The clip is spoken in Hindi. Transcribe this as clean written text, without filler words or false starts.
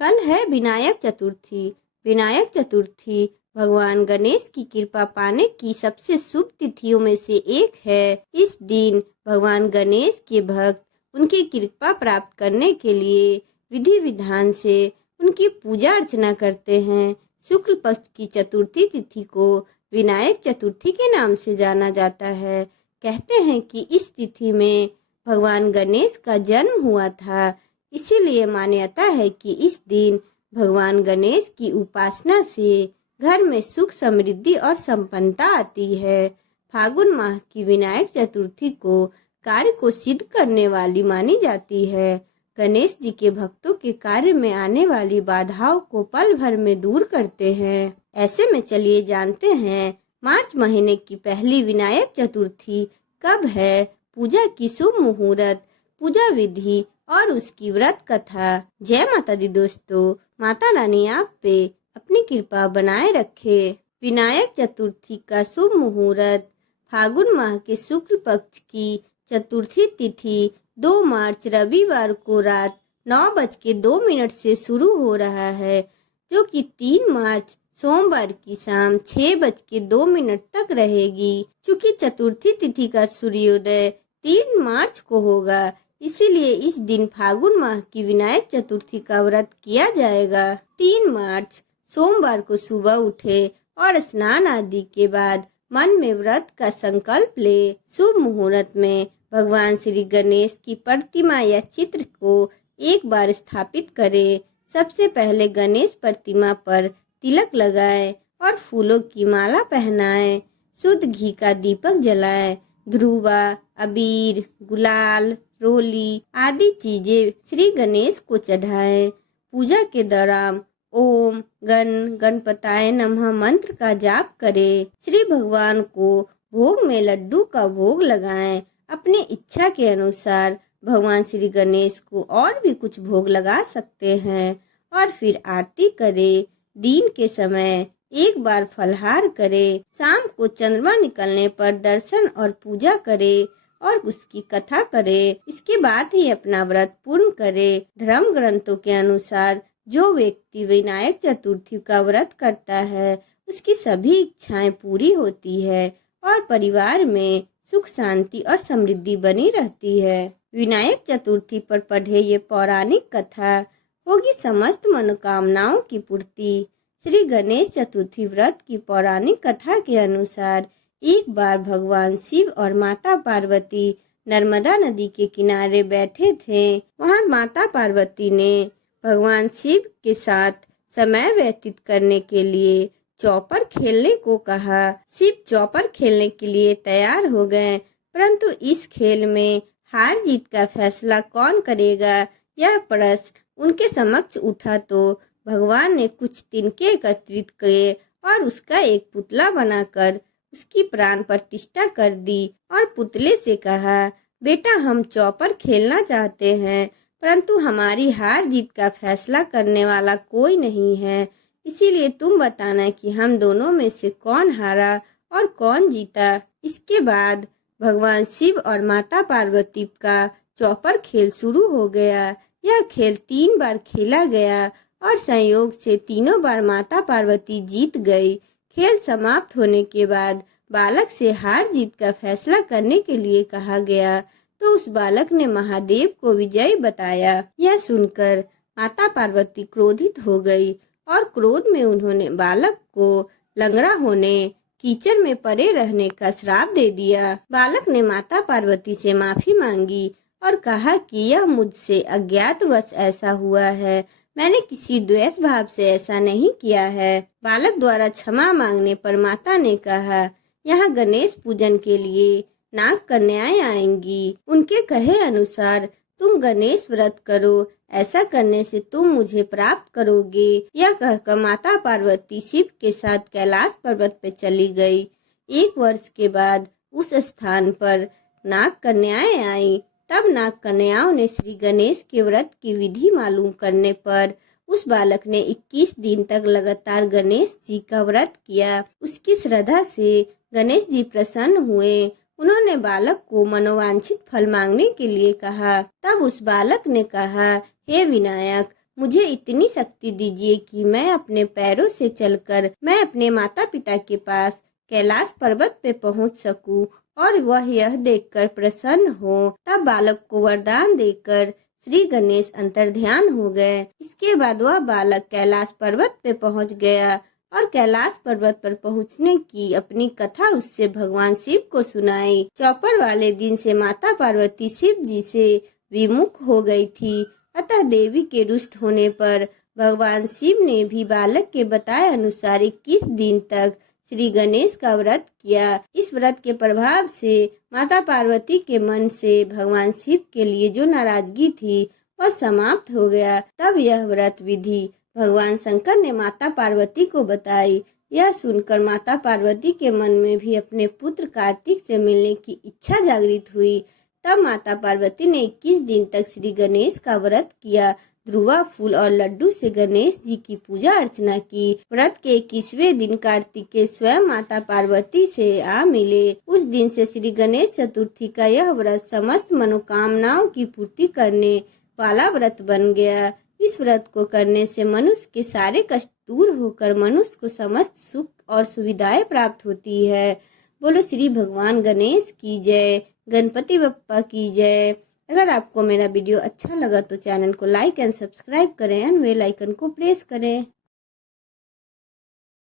कल है विनायक चतुर्थी। विनायक चतुर्थी भगवान गणेश की कृपा पाने की सबसे शुभ तिथियों में से एक है। इस दिन भगवान गणेश के भक्त उनकी कृपा प्राप्त करने के लिए विधि विधान से उनकी पूजा अर्चना करते हैं। शुक्ल पक्ष की चतुर्थी तिथि को विनायक चतुर्थी के नाम से जाना जाता है। कहते हैं कि इस तिथि में भगवान गणेश का जन्म हुआ था, इसीलिए मान्यता है कि इस दिन भगवान गणेश की उपासना से घर में सुख समृद्धि और संपन्नता आती है। फागुन माह की विनायक चतुर्थी को कार्य को सिद्ध करने वाली मानी जाती है। गणेश जी के भक्तों के कार्य में आने वाली बाधाओं को पल भर में दूर करते हैं। ऐसे में चलिए जानते हैं मार्च महीने की पहली विनायक चतुर्थी कब है, पूजा की शुभ मुहूर्त, पूजा विधि और उसकी व्रत कथा। जय माता दी दोस्तों, माता रानी आप पे अपनी कृपा बनाए रखे। विनायक चतुर्थी का शुभ मुहूर्त फागुन माह के शुक्ल पक्ष की चतुर्थी तिथि 2 मार्च रविवार को रात 9:02 से शुरू हो रहा है, जो कि 3 मार्च सोमवार की शाम 6:02 तक रहेगी। चूंकि चतुर्थी तिथि का सूर्योदय 3 मार्च को होगा, इसीलिए इस दिन फागुन माह की विनायक चतुर्थी का व्रत किया जाएगा। 3 मार्च सोमवार को सुबह उठे और स्नान आदि के बाद मन में व्रत का संकल्प ले। शुभ मुहूर्त में भगवान श्री गणेश की प्रतिमा या चित्र को एक बार स्थापित करें। सबसे पहले गणेश प्रतिमा पर तिलक लगाएं और फूलों की माला पहनाएं। शुद्ध घी का दीपक जलाएं। ध्रुवा, अबीर, गुलाल, रोली आदि चीजें श्री गणेश को चढ़ाएं। पूजा के दौरान ओम गण गणपताय नमः मंत्र का जाप करें। श्री भगवान को भोग में लड्डू का भोग लगाएं। अपनी इच्छा के अनुसार भगवान श्री गणेश को और भी कुछ भोग लगा सकते हैं और फिर आरती करें। दिन के समय एक बार फलहार करें। शाम को चंद्रमा निकलने पर दर्शन और पूजा करें और उसकी कथा करें। इसके बाद ही अपना व्रत पूर्ण करें। धर्म ग्रंथों के अनुसार जो व्यक्ति विनायक चतुर्थी का व्रत करता है, उसकी सभी इच्छाएं पूरी होती है और परिवार में सुख शांति और समृद्धि बनी रहती है। विनायक चतुर्थी पर पढ़े ये पौराणिक कथा होगी समस्त मनोकामनाओं की पूर्ति। श्री गणेश चतुर्थी व्रत की पौराणिक कथा के अनुसार एक बार भगवान शिव और माता पार्वती नर्मदा नदी के किनारे बैठे थे। वहां माता पार्वती ने भगवान शिव के साथ समय व्यतीत करने के लिए चौपर खेलने को कहा। शिव चौपर खेलने के लिए तैयार हो गए, परंतु इस खेल में हार जीत का फैसला कौन करेगा, यह प्रश्न उनके समक्ष उठा तो भगवान ने कुछ तिनके एकत्रित किए और उसका एक पुतला बनाकर उसकी प्राण प्रतिष्ठा कर दी और पुतले से कहा, बेटा हम चौपर खेलना चाहते हैं, परंतु हमारी हार जीत का फैसला करने वाला कोई नहीं है, इसीलिए तुम बताना कि हम दोनों में से कौन हारा और कौन जीता। इसके बाद भगवान शिव और माता पार्वती का चौपर खेल शुरू हो गया। यह खेल 3 बार खेला गया और संयोग से तीनों बार माता पार्वती जीत गई। खेल समाप्त होने के बाद बालक से हार जीत का फैसला करने के लिए कहा गया, तो उस बालक ने महादेव को विजयी बताया। यह सुनकर माता पार्वती क्रोधित हो गई और क्रोध में उन्होंने बालक को लंगड़ा होने, कीचड़ में पड़े रहने का श्राप दे दिया। बालक ने माता पार्वती से माफी मांगी और कहा कि यह मुझसे अज्ञातवश ऐसा हुआ है, मैंने किसी द्वेष भाव से ऐसा नहीं किया है। बालक द्वारा क्षमा मांगने पर माता ने कहा, यहाँ गणेश पूजन के लिए नाग कन्याएं आएंगी, उनके कहे अनुसार तुम गणेश व्रत करो, ऐसा करने से तुम मुझे प्राप्त करोगे। यह कहकर माता पार्वती शिव के साथ कैलाश पर्वत पर चली गई। 1 वर्ष के बाद उस स्थान पर नाग कन्याएं आई। तब नाग कन्याओं ने श्री गणेश के व्रत की विधि मालूम करने पर उस बालक ने 21 दिन तक लगातार गणेश जी का व्रत किया। उसकी श्रद्धा से गणेश जी प्रसन्न हुए। उन्होंने बालक को मनोवांछित फल मांगने के लिए कहा। तब उस बालक ने कहा, हे विनायक, मुझे इतनी शक्ति दीजिए कि मैं अपने पैरों से चलकर मैं अपने माता पिता के पास कैलाश पर्वत पे पहुंच सकूं और वह यह देखकर प्रसन्न हो। तब बालक को वरदान देकर श्री गणेश अंतर्ध्यान हो गए। इसके बाद वह बालक कैलाश पर्वत पे पहुंच गया और कैलाश पर्वत पर पहुंचने की अपनी कथा उससे भगवान शिव को सुनाई। चौपर वाले दिन से माता पार्वती शिव जी से विमुख हो गई थी, अतः देवी के रुष्ट होने पर भगवान शिव ने भी बालक के बताए अनुसार 21 दिन तक श्री गणेश का व्रत किया। इस व्रत के प्रभाव से माता पार्वती के मन से भगवान शिव के लिए जो नाराजगी थी वह समाप्त हो गया। तब यह व्रत विधि भगवान शंकर ने माता पार्वती को बताई। यह सुनकर माता पार्वती के मन में भी अपने पुत्र कार्तिक से मिलने की इच्छा जागृत हुई। तब माता पार्वती ने 21 दिन तक श्री गणेश का व्रत किया। ध्रुवा फूल और लड्डू से गणेश जी की पूजा अर्चना की। व्रत के 21वें दिन कार्तिकेय स्वयं माता पार्वती से आ मिले। उस दिन से श्री गणेश चतुर्थी का यह व्रत समस्त मनोकामनाओं की पूर्ति करने वाला व्रत बन गया। इस व्रत को करने से मनुष्य के सारे कष्ट दूर होकर मनुष्य को समस्त सुख और सुविधाएं प्राप्त होती है। बोलो श्री भगवान गणेश की जय, गणपति बप्पा की जय। अगर आपको मेरा वीडियो अच्छा लगा तो चैनल को लाइक एंड सब्सक्राइब करें एंड बेल आइकन को प्रेस करें।